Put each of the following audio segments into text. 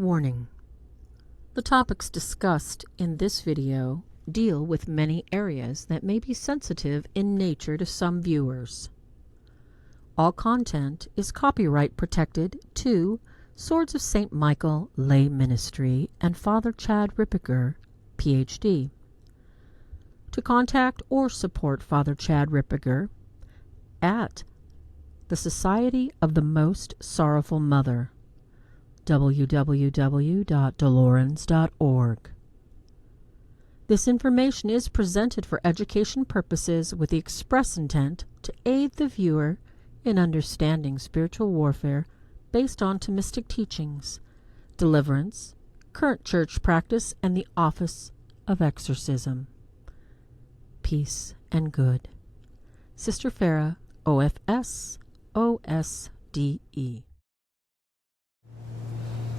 Warning: the topics discussed in this video deal with many areas that may be sensitive in nature to some viewers. All content is copyright protected to Swords of St. Michael Lay Ministry and Fr Ripperger PHD. To contact or support Fr Ripperger at the Society of the Most Sorrowful Mother, www.dolorans.org. This information is presented for education purposes with the express intent to aid the viewer in understanding spiritual warfare based on Thomistic teachings, deliverance, current church practice, and the office of exorcism. Peace and good. Sister Farah, OFS, OSDE.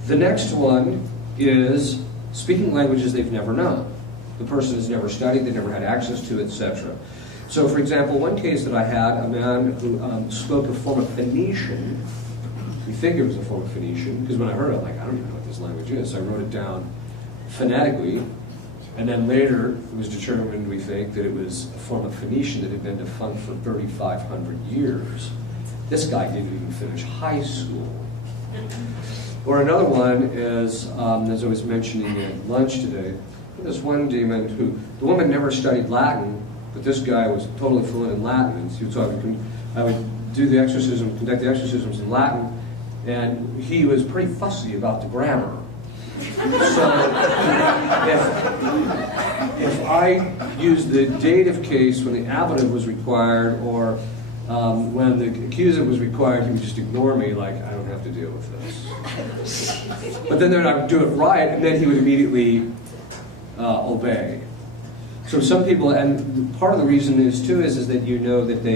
The next one is speaking languages they've never known. The person has never studied, they never had access to, etc. So, for example, one case that I had, a man who spoke a form of Phoenician. We think it was a form of Phoenician, because when I heard it, I'm like, I don't even know what this language is. So I wrote it down phonetically, and then later it was determined, we think, that it was a form of Phoenician that had been defunct for 3,500 years. This guy didn't even finish high school. Or another one is, as I was mentioning at lunch today, this one demon who, the woman never studied Latin, but this guy was totally fluent in Latin. And so I would do the exorcism, conduct the exorcisms in Latin, and he was pretty fussy about the grammar. So if I used the dative case when the ablative was required, or when the accusative was required, he would just ignore me like, I don't have to deal with this. But then I would do it right, and then he would immediately obey. So some people, and part of the reason is too is that you know that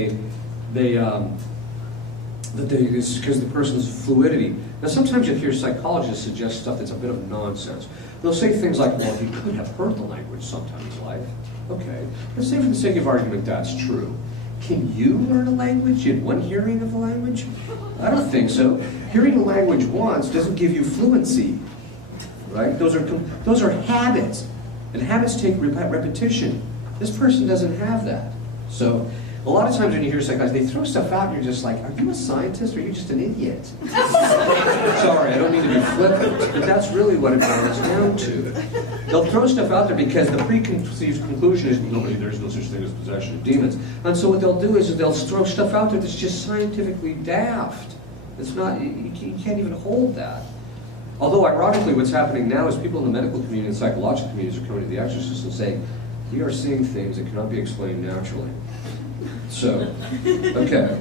it's because the person's fluidity. Now sometimes you'll hear psychologists suggest stuff that's a bit of nonsense. They'll say things like, well, he could have heard the language sometime in his life. Okay, let's say for the sake of argument that's true. Can you learn a language in one hearing of the language? I don't think so. Hearing a language once doesn't give you fluency, right? Those are habits, and habits take repetition. This person doesn't have that. So a lot of times when you hear psychologists, they throw stuff out and you're just like, are you a scientist or are you just an idiot? Sorry, I don't mean to be flippant, but that's really what it boils down to. They'll throw stuff out there because the preconceived conclusion is there's no such thing as possession of demons. And so what they'll do is they'll throw stuff out there that's just scientifically daft. It's not, you can't even hold that. Although ironically what's happening now is people in the medical community and psychological communities are coming to the exorcists and saying, we are seeing things that cannot be explained naturally. So, okay.